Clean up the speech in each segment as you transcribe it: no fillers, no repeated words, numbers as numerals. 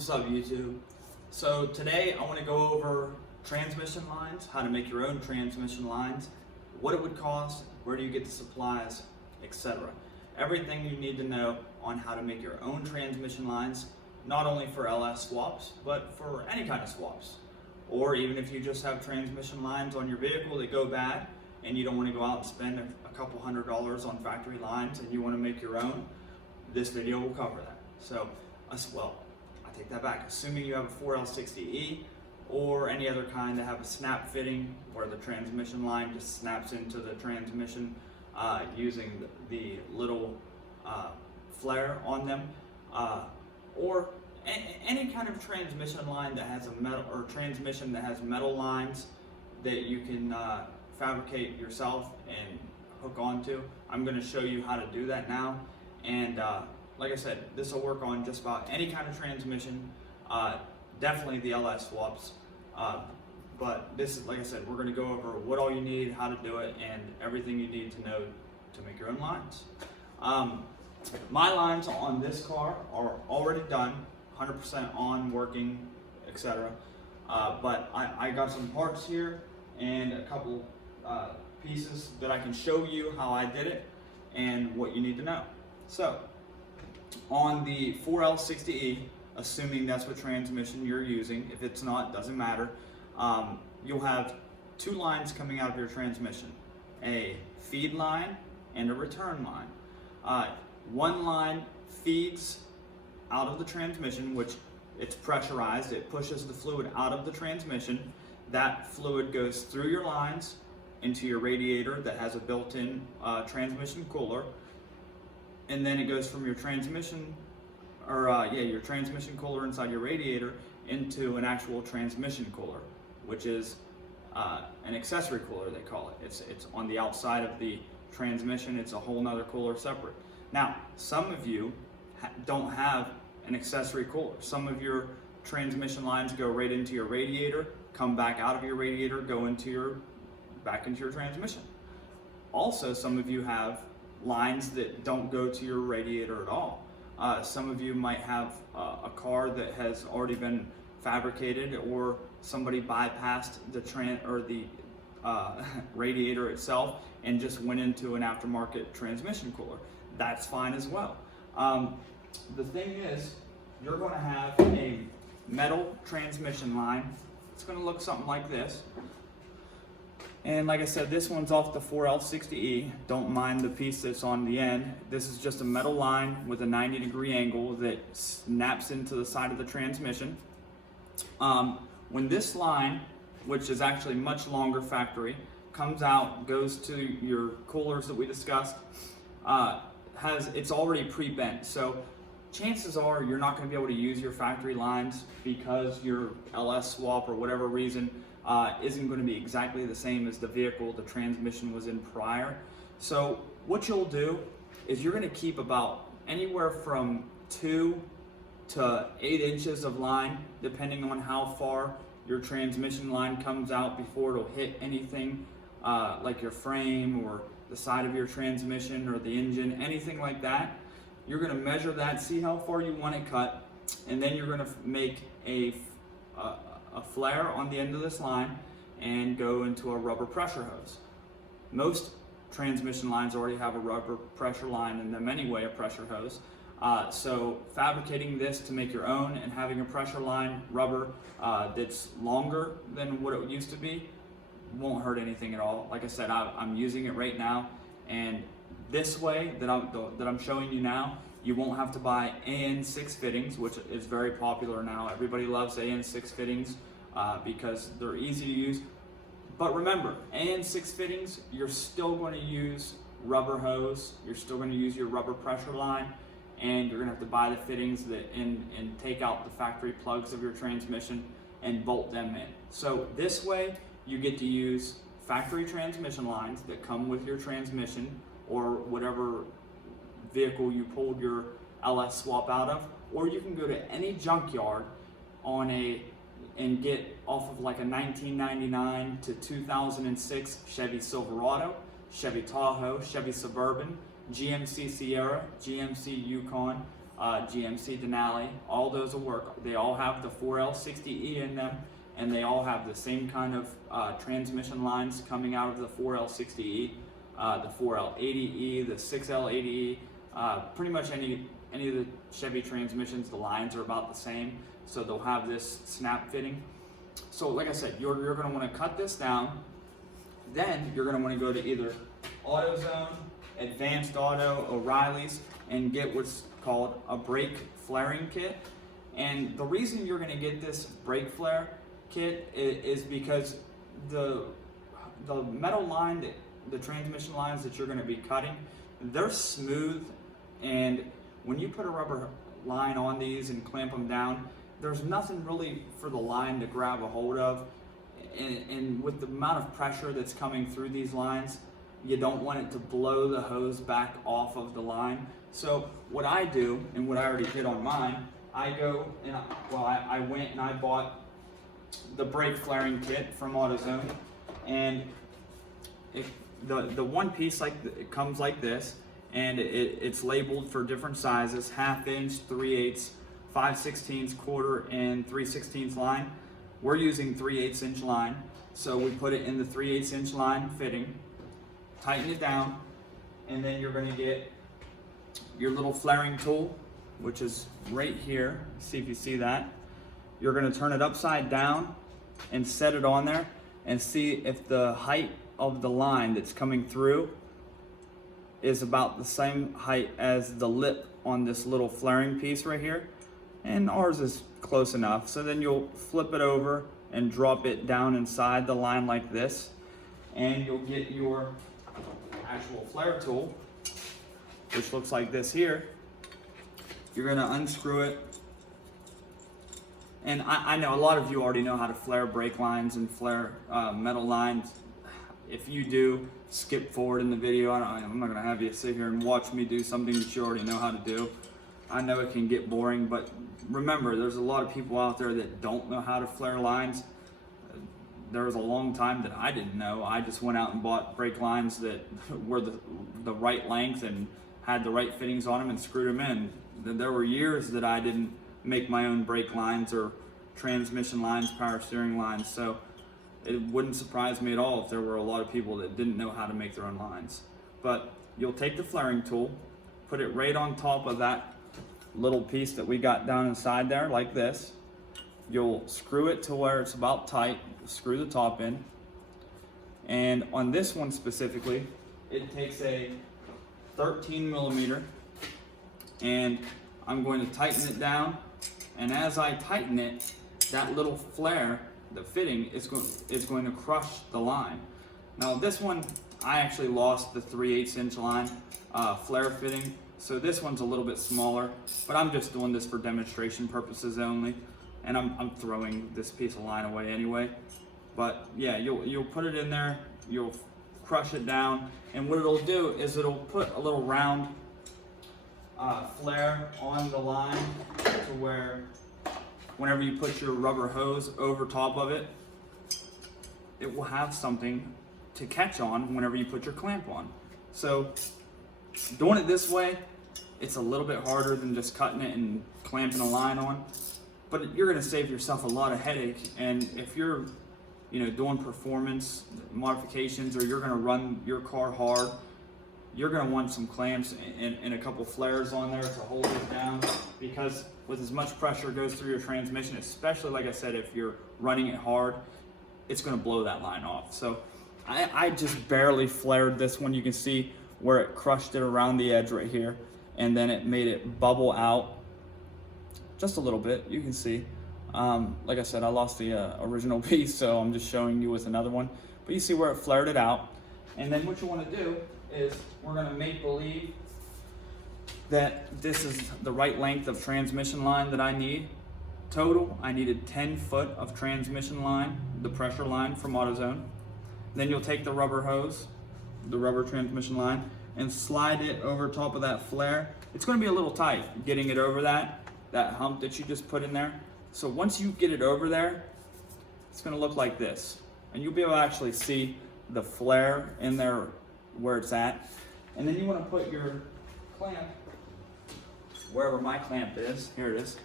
What's up, YouTube? So today I want to go over transmission lines, how to make your own transmission lines, what it would cost, where do you get the supplies, etc. Everything you need to know on how to make your own transmission lines, not only for LS swaps, but for any kind of swaps. Or even if you just have transmission lines on your vehicle that go bad and you don't want to go out and spend a couple $100s on factory lines and you want to make your own, this video will cover that. So, I take that back. Assuming you have a 4L60E or any other kind that have a snap fitting where the transmission line just snaps into the transmission using the little flare on them, or any kind of transmission line that has a metal, or transmission that has metal lines that you can fabricate yourself and hook onto. I'm going to show you how to do that now, and like I said, this will work on just about any kind of transmission, definitely the LS swaps, but this is, like I said, we're going to go over what all you need, how to do it, and everything you need to know to make your own lines. My lines on this car are already done, 100% on, working, etc. But I got some parts here and a couple pieces that I can show you how I did it and what you need to know. So, on the 4L60E, assuming that's what transmission you're using, if it's not, doesn't matter, you'll have two lines coming out of your transmission, a feed line and a return line. One line feeds out of the transmission, which it's pressurized, it pushes the fluid out of the transmission. That fluid goes through your lines into your radiator that has a built-in transmission cooler, and then it goes from your transmission, your transmission cooler inside your radiator into an actual transmission cooler, which is an accessory cooler, they call it. It's on the outside of the transmission. It's a whole nother cooler separate. Now, some of you don't have an accessory cooler. Some of your transmission lines go right into your radiator, come back out of your radiator, go back into your transmission. Also, some of you have lines that don't go to your radiator at all. Some of you might have a car that has already been fabricated, or somebody bypassed the radiator itself and just went into an aftermarket transmission cooler. That's fine as well. The thing is, you're going to have a metal transmission line. It's going to look something like this. And like I said, this one's off the 4L60E. Don't mind the piece that's on the end. This is just a metal line with a 90-degree angle that snaps into the side of the transmission. When this line, which is actually much longer factory, comes out, goes to your coolers that we discussed, it's already pre-bent. So chances are you're not going to be able to use your factory lines because your LS swap, or whatever reason, isn't going to be exactly the same as the vehicle the transmission was in prior. So what you'll do is you're going to keep about anywhere from 2 to 8 inches of line, depending on how far your transmission line comes out before it'll hit anything like your frame or the side of your transmission or the engine, anything like that. You're going to measure that, see how far you want it cut, and then you're going to make a flare on the end of this line and go into a rubber pressure hose. Most transmission lines already have a rubber pressure line in them anyway, a pressure hose. So fabricating this to make your own and having a pressure line rubber that's longer than what it used to be won't hurt anything at all. Like I said, I'm using it right now, and this way that I'm showing you now, you won't have to buy AN6 fittings, which is very popular now. Everybody loves AN6 fittings because they're easy to use. But remember, AN6 fittings, you're still going to use rubber hose, you're still going to use your rubber pressure line, and you're going to have to buy the fittings and take out the factory plugs of your transmission and bolt them in. So this way, you get to use factory transmission lines that come with your transmission or whatever vehicle you pulled your LS swap out of, or you can go to any junkyard and get off of like a 1999 to 2006 Chevy Silverado, Chevy Tahoe, Chevy Suburban, GMC Sierra, GMC Yukon, GMC Denali, all those will work. They all have the 4L60E in them, and they all have the same kind of transmission lines coming out of the 4L60E, the 4L80E, the 6L80E, pretty much any of the Chevy transmissions, the lines are about the same, so they'll have this snap fitting. So like I said, you're going to want to cut this down. Then you're going to want to go to either AutoZone, Advanced Auto, O'Reilly's, and get what's called a brake flaring kit. And the reason you're going to get this brake flare kit is because the metal line, the transmission lines that you're going to be cutting, they're smooth, and when you put a rubber line on these and clamp them down, there's nothing really for the line to grab a hold of, and with the amount of pressure that's coming through these lines, you don't want it to blow the hose back off of the line. So what I do, and what I already did on mine, I go and I went and I bought the brake flaring kit from AutoZone, and the one piece, like, it comes like this, and it's labeled for different sizes: 1/2 inch, 3/8, 5/16, quarter, and 3/16 line. We're using 3/8 inch line, so we put it in the 3/8 inch line fitting, tighten it down, and then you're going to get your little flaring tool, which is right here. See if you see that. You're going to turn it upside down and set it on there and see if the height of the line that's coming through is about the same height as the lip on this little flaring piece right here, and ours is close enough. So then you'll flip it over and drop it down inside the line like this, and you'll get your actual flare tool, which looks like this here. You're going to unscrew it, and I know a lot of you already know how to flare brake lines and flare metal lines. If you do, skip forward in the video. I'm not going to have you sit here and watch me do something that you already know how to do. I know it can get boring, but remember, there's a lot of people out there that don't know how to flare lines. There was a long time that I didn't know. I just went out and bought brake lines that were the right length and had the right fittings on them and screwed them in. There were years that I didn't make my own brake lines or transmission lines, power steering lines, so it wouldn't surprise me at all if there were a lot of people that didn't know how to make their own lines. But you'll take the flaring tool, put it right on top of that little piece that we got down inside there, like this. You'll screw it to where it's about tight, screw the top in. And on this one specifically, it takes a 13 millimeter, and I'm going to tighten it down. And as I tighten it, that little flare, the fitting, is going to crush the line. Now this one, I actually lost the 3/8 inch line flare fitting, so this one's a little bit smaller, but I'm just doing this for demonstration purposes only, and I'm throwing this piece of line away anyway. But yeah, you'll put it in there, you'll crush it down, and what it'll do is it'll put a little round flare on the line to where whenever you put your rubber hose over top of it, it will have something to catch on whenever you put your clamp on. So doing it this way, it's a little bit harder than just cutting it and clamping a line on, but you're going to save yourself a lot of headache. And if you're doing performance modifications, or you're going to run your car hard, you're going to want some clamps and a couple flares on there to hold it down, because with as much pressure goes through your transmission, especially like I said, if you're running it hard, it's going to blow that line off. So I just barely flared this one. You can see where it crushed it around the edge right here, and then it made it bubble out just a little bit. You can see, like I said, I lost the original piece, so I'm just showing you with another one, but you see where it flared it out. And then what you want to do is we're going to make believe that this is the right length of transmission line that I need. Total, I needed 10 foot of transmission line, the pressure line from AutoZone. Then you'll take the rubber hose, the rubber transmission line, and slide it over top of that flare. It's going to be a little tight getting it over that hump that you just put in there. So once you get it over there, it's going to look like this, and you'll be able to actually see the flare in there where it's at. And then you want to put your clamp wherever my clamp is, here it is,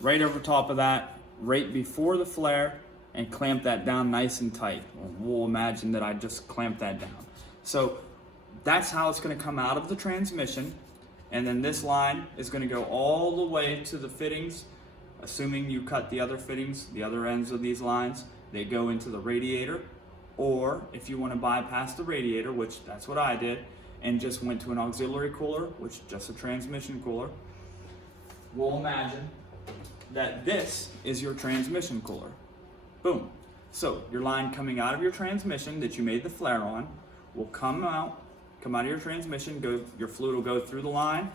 right over top of that, right before the flare, and clamp that down nice and tight. We'll imagine that I just clamped that down. So that's how it's going to come out of the transmission, and then this line is going to go all the way to the fittings, assuming you cut the other fittings, the other ends of these lines, they go into the radiator, or if you want to bypass the radiator, which that's what I did, and just went to an auxiliary cooler, which is just a transmission cooler, we'll imagine that this is your transmission cooler. Boom. So your line coming out of your transmission that you made the flare on will come out of your transmission, your fluid will go through the line.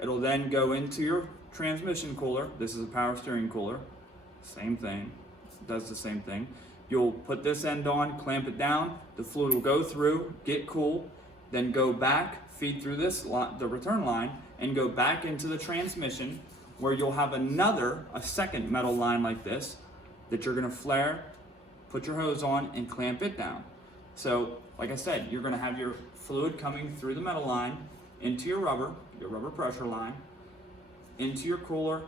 It'll then go into your transmission cooler. This is a power steering cooler. Same thing, does the same thing. You'll put this end on, clamp it down, the fluid will go through, get cool, then go back, feed through the return line, and go back into the transmission, where you'll have a second metal line like this that you're gonna flare, put your hose on, and clamp it down. So, like I said, you're gonna have your fluid coming through the metal line into your rubber pressure line, into your cooler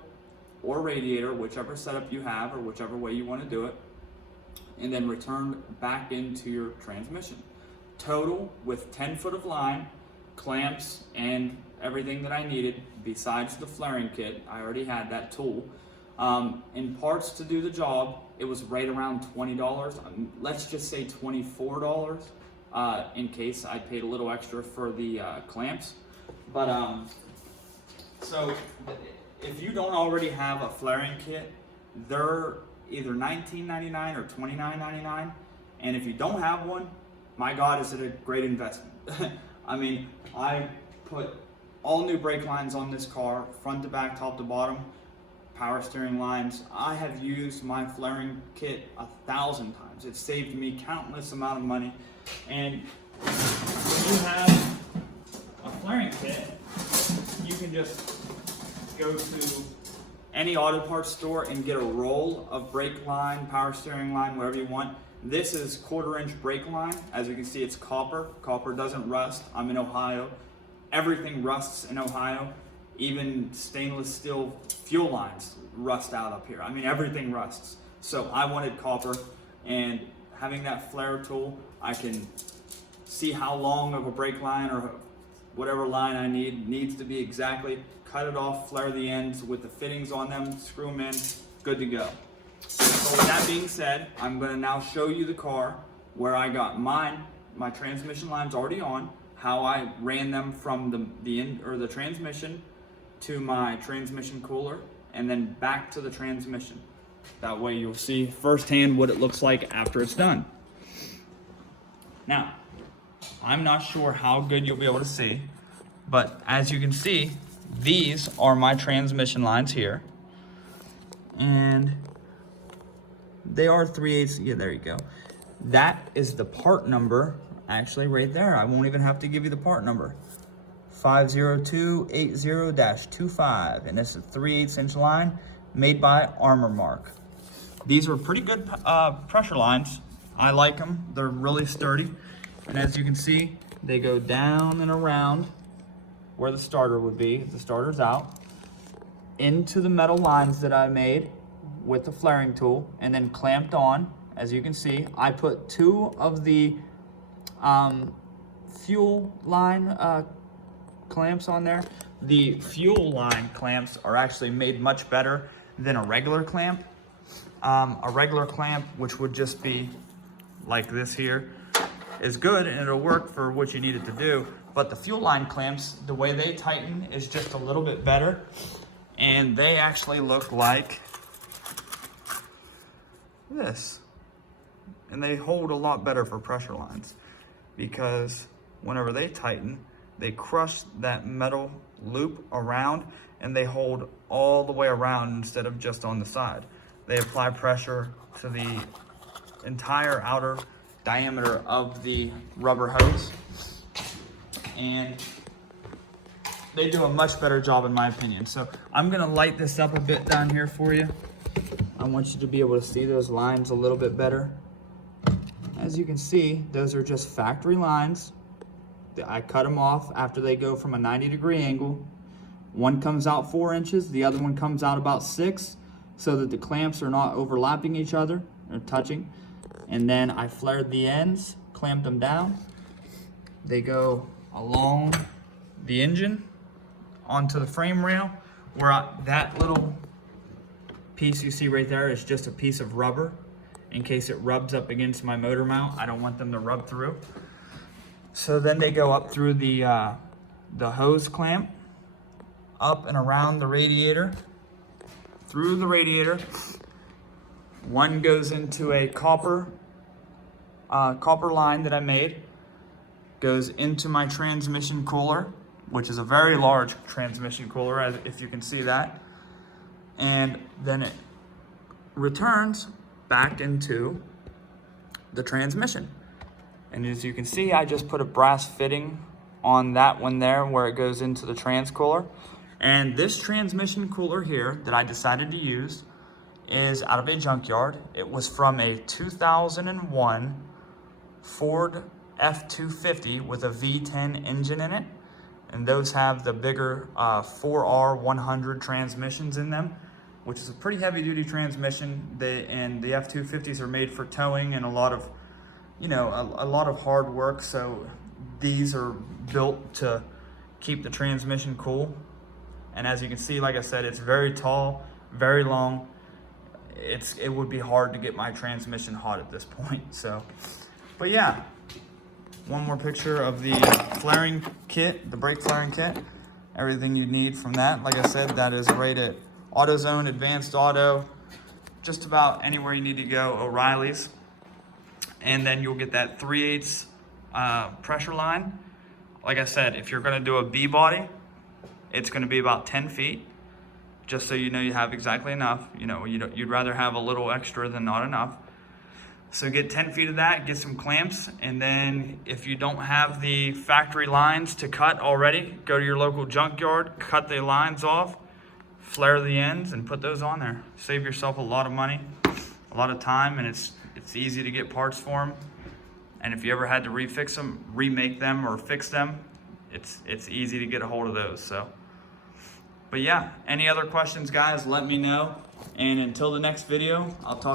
or radiator, whichever setup you have or whichever way you wanna do it, and then return back into your transmission. Total, with 10 foot of line, clamps, and everything that I needed besides the flaring kit, I already had that tool. In parts to do the job, it was right around $20. Let's just say $24, in case I paid a little extra for the clamps. But so if you don't already have a flaring kit, they're either $19.99 or $29.99. And if you don't have one, my God, is it a great investment. I mean, I put all new brake lines on this car, front to back, top to bottom, power steering lines. I have used my flaring kit 1,000 times. It saved me countless amount of money. And when you have a flaring kit, you can just go to any auto parts store and get a roll of brake line, power steering line, whatever you want. This is 1/4-inch brake line. As you can see, it's copper. Copper doesn't rust. I'm in Ohio. Everything rusts in Ohio. Even stainless steel fuel lines rust out up here. I mean, everything rusts. So I wanted copper, and having that flare tool, I can see how long of a brake line or whatever line I needs to be exactly, cut it off, flare the ends with the fittings on them, screw them in, good to go. So with that being said, I'm going to now show you the car where I got my transmission lines already on, how I ran them from the transmission to my transmission cooler, and then back to the transmission. That way you'll see firsthand what it looks like after it's done. Now, I'm not sure how good you'll be able to see, but as you can see, these are my transmission lines here. And they are 3/8, yeah, there you go. That is the part number, actually right there. I won't even have to give you the part number. 50280-25, and it's a 3/8-inch line made by Armor Mark. These are pretty good pressure lines. I like them. They're really sturdy, and as you can see, they go down and around where the starter would be. The starter's out into the metal lines that I made with the flaring tool, and then clamped on. As you can see, I put 2 of the fuel line clamps on there. The fuel line clamps are actually made much better than a regular clamp. A regular clamp, which would just be like this here, is good and it'll work for what you need it to do. But the fuel line clamps, the way they tighten is just a little bit better, and they actually look like this. And they hold a lot better for pressure lines, because whenever they tighten, they crush that metal loop around, and they hold all the way around instead of just on the side. They apply pressure to the entire outer diameter of the rubber hose, and they do a much better job in my opinion. So I'm gonna light this up a bit down here for you. I want you to be able to see those lines a little bit better. As you can see, those are just factory lines. I cut them off after they go from a 90-degree angle. One comes out 4 inches, the other one comes out about 6, so that the clamps are not overlapping each other or touching. And then I flared the ends, clamped them down. They go along the engine onto the frame rail, where that little piece you see right there is just a piece of rubber in case it rubs up against my motor mount. I don't want them to rub through. So then they go up through the hose clamp, up and around the radiator, through the radiator. One goes into a copper line that I made, goes into my transmission cooler, which is a very large transmission cooler, as if you can see that. And then it returns back into the transmission. And as you can see, I just put a brass fitting on that one there where it goes into the trans cooler. And this transmission cooler here that I decided to use is out of a junkyard. It was from a 2001 Ford F-250 with a V10 engine in it. And those have the bigger 4R100 transmissions in them, which is a pretty heavy duty transmission. And the F-250s are made for towing and a lot of, a lot of hard work. So these are built to keep the transmission cool. And as you can see, like I said, it's very tall, very long. It would be hard to get my transmission hot at this point. So, but yeah, one more picture of the flaring kit, the brake flaring kit. Everything you need from that. Like I said, that is right at AutoZone, Advanced Auto, just about anywhere you need to go, O'Reilly's. And then you'll get that 3/8 pressure line. Like I said, if you're gonna do a B body, it's gonna be about 10 feet, just so you know you have exactly enough. You'd rather have a little extra than not enough. So get 10 feet of that, get some clamps, and then if you don't have the factory lines to cut already, go to your local junkyard, cut the lines off, flare the ends, and put those on there. Save yourself a lot of money, a lot of time, and it's easy to get parts for them. And if you ever had to refix them, remake them, or fix them, it's easy to get a hold of those. So, but yeah, any other questions, guys, let me know. And until the next video, I'll talk